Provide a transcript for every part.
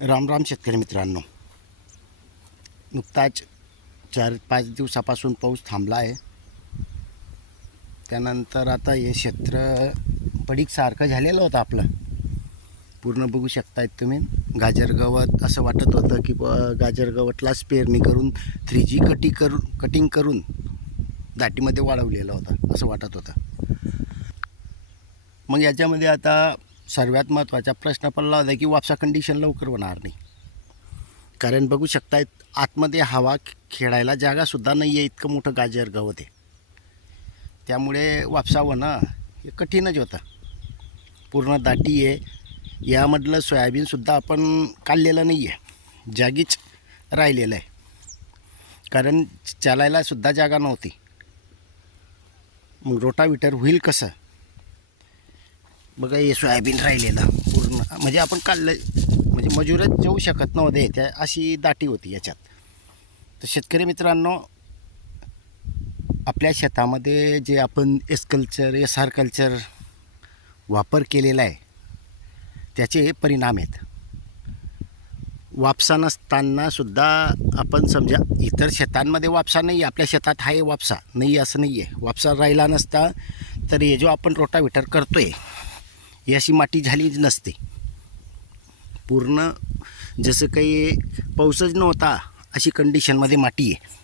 राम राम शेतकरी मित्रांनो. नुकताच चार पाच दिवसापासून पाऊस थांबला आहे. त्यानंतर आता हे क्षेत्र पडीकसारखं झालेलं होतं आपलं. पूर्ण बघू शकतायत तुम्ही. गाजर गवत असं वाटत होतं की गाजर गवतलाच पेरणी करून थ्री जी कटी करून कटिंग करून दाटीमध्ये वाढवलेलं होतं असं वाटत होतं. मग याच्यामध्ये आता सर्वात महत्त्वाचा प्रश्न पडला होता की वापसा कंडिशन लवकर होणार नाही. कारण बघू शकतायत आतमध्ये हवा खेळायला जागासुद्धा नाही आहे इतकं मोठं गाजर गवत आहे. त्यामुळे वापसा होणं हे कठीणच होतं. पूर्ण दाटी आहे. यामधलं सोयाबीनसुद्धा आपण काढलेलं नाही आहे जागीच राहिलेलं आहे. कारण चालायलासुद्धा जागा नव्हती. मग रोटाविटर होईल कसं? बघा हे सोयाबीन राहिलेलं पूर्ण. म्हणजे आपण काढलं म्हणजे मजूरच जाऊ शकत नव्हते त्या अशी दाटी होती याच्यात. तर शेतकरी मित्रांनो आपल्या शेतामध्ये जे आपण S culture S R culture वापर केलेला आहे त्याचे परिणाम आहेत. वापसा नसताना सुद्धा आपण समजा इतर शेतांमध्ये वापसा नाही आहे आपल्या शेतात आहे वापसा. नाही असं नाही आहे वापसा राहिला नसता तर हे जो आपण रोटाविटर करतो आहे ही अशी माती झालीच नसते. पूर्ण जसं काही पाऊसच नव्हता अशी कंडिशनमध्ये माती आहे.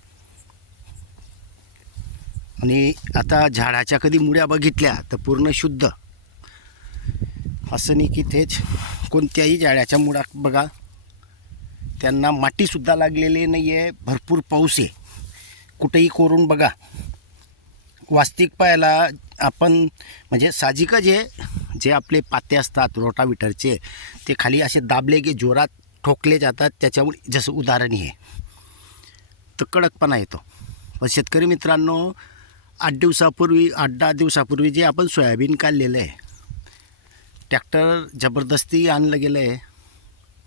आणि आता झाडाच्या कधी मुळ्या बघितल्या तर पूर्ण शुद्ध. असं नाही की तेच कोणत्याही झाडाच्या मुळा बघा. त्यांना मातीसुद्धा लागलेली नाही आहे भरपूर पाऊस आहे. कुठेही कोरून बघा. वास्तविक पाहायला आपण म्हणजे साहजिकच आहे जे आपले पाते असतात रोटाविटरचे ते खाली असे दाबले की जोरात ठोकले जातात. त्याच्यामुळे जसं उदाहरण हे. तर कडकपणा येतो. पण शेतकरी मित्रांनो आठ दिवसापूर्वी आठ दहा दिवसापूर्वी जे आपण सोयाबीन काढलेलं आहे ट्रॅक्टर जबरदस्ती आणलं गेलं आहे.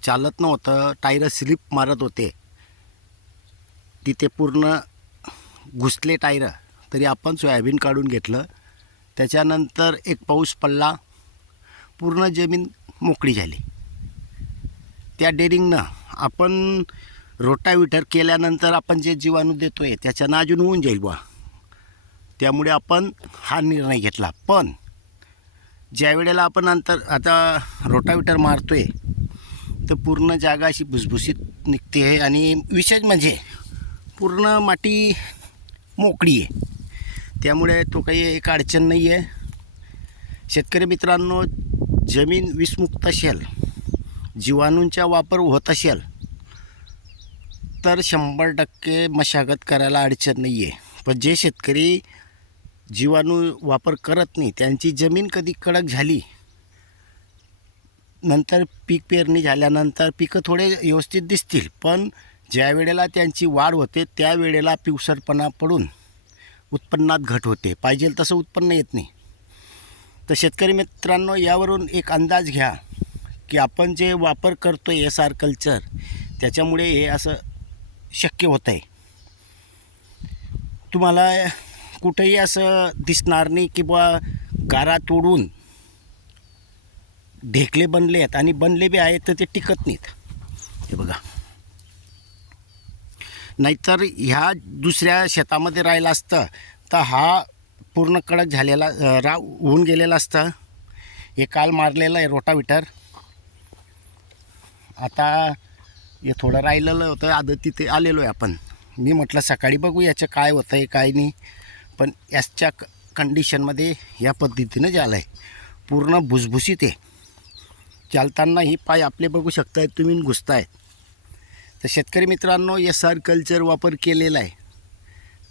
चालत नव्हतं टायर स्लिप मारत होते. तिथे पूर्ण घुसले टायर. तरी आपण सोयाबीन काढून घेतलं. त्याच्यानंतर एक पाऊस पडला. पूर्ण जमीन मोकळी झाली. त्या डेरिंगनं आपण रोटाविटर केल्यानंतर आपण जे जीवाणू देतो आहे त्याच्यानं अजून होऊन जाईल बुवा. त्यामुळे आपण हा निर्णय घेतला. पण ज्या वेळेला आपण नंतर आता रोटाविटर मारतो आहे तर पूर्ण जागा अशी भुसभुशीत निघते आहे आणि विशेष म्हणजे पूर्ण माती मोकळी आहे. त्यामुळे तो काही एक अडचण नाही आहे. शेतकरी मित्रांनो जमीन विषमुक्त असेल जीवाणूंचा वापर होत असेल तर शंभर टक्के मशागत करायला अडचण नाही आहे पण जे शेतकरी जीवाणू वापर करत नाही त्यांची जमीन कधी कडक झाली नंतर पीक पेरणी झाल्यानंतर पिकं थोडे व्यवस्थित दिसतील पण ज्या वेळेला त्यांची वाढ होते त्यावेळेला पिवसरपणा पडून उत्पन्नात घट होते. पाहिजे तसं उत्पन्न येत नाही. तर शेतकरी मित्रांनो यावरून एक अंदाज घ्या की आपण जे वापर करतो आहे एस आर कल्चर त्याच्यामुळे हे असं शक्य होतं आहे तुम्हाला कुठेही असं दिसणार नाही की बुवा गारा तोडून ढेकले बनले आहेत आणि बनले बी आहेत तर ते टिकत नाहीत. हे बघा. नाहीतर ह्या दुसऱ्या शेतामध्ये राहिला असतं तर हा पूर्ण कडक झालेला राव होऊन गेलेला असतं. हे काल मारलेलं आहे रोटाविटर आता हे थोडं राहिलेलं होतं आधी तिथे आलेलो आहे आपण. मी म्हटलं सकाळी बघू याचं काय होतं आहे काय नाही. पण याच्या क कंडिशनमध्ये या पद्धतीनं झालं आहे पूर्ण भुसभुशीत आहे. चालताना ही पाय आपले बघू शकताय तुम्ही घुसताय. तर शेतकरी मित्रांनो या सर कल्चर वापर केलेला आहे.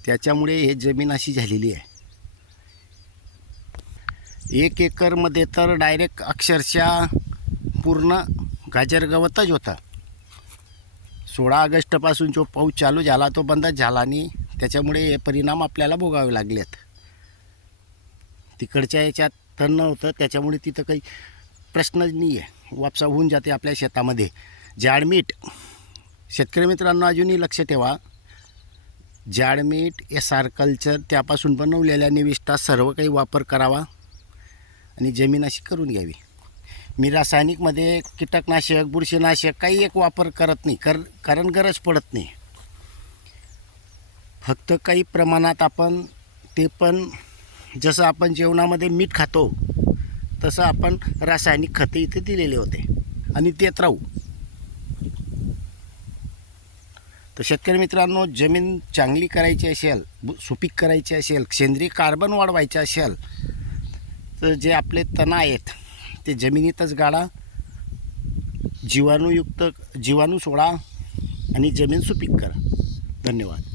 त्याच्यामुळे हे जमीन अशी झालेली आहे. एक एकरमध्ये तर डायरेक्ट अक्षरशः पूर्ण गाजर गवतच होता. सोळा ऑगस्टपासून जो पाऊस चालू झाला तो बंदच झाला नाही त्याच्यामुळे हे परिणाम आपल्याला भोगावे लागलेत. तिकडच्या याच्यात तर नव्हतं त्याच्यामुळे तिथं काही प्रश्नच नाही आहे वापसा होऊन जाते आपल्या शेतामध्ये. जाडमीठ शेतकरी मित्रांनो अजूनही लक्ष ठेवा. जाडमीठ एस आर कल्चर त्यापासून बनवलेल्या निविष्टा सर्व काही वापर करावा. आणि जमीन अशी करून घ्यावी. मी रासायनिकमध्ये कीटकनाशक बुरशीनाशक काही एक वापर करत नाही. कर कारण गरज पडत नाही. फक्त काही प्रमाणात आपण ते पण जसं आपण जेवणामध्ये मीठ खातो तसं आपण रासायनिक खते इथे दिलेले होते. आणि तेच राहू. तर शेतकरी मित्रांनो जमीन चांगली करायची असेल सुपीक करायची असेल सेंद्रिय कार्बन वाढवायचे असेल तर जे आपले तण आहेत ते जमिनीतच गाडा जीवाणूयुक्त जीवाणू सोडा आणि जमीन सुपीक करा. धन्यवाद.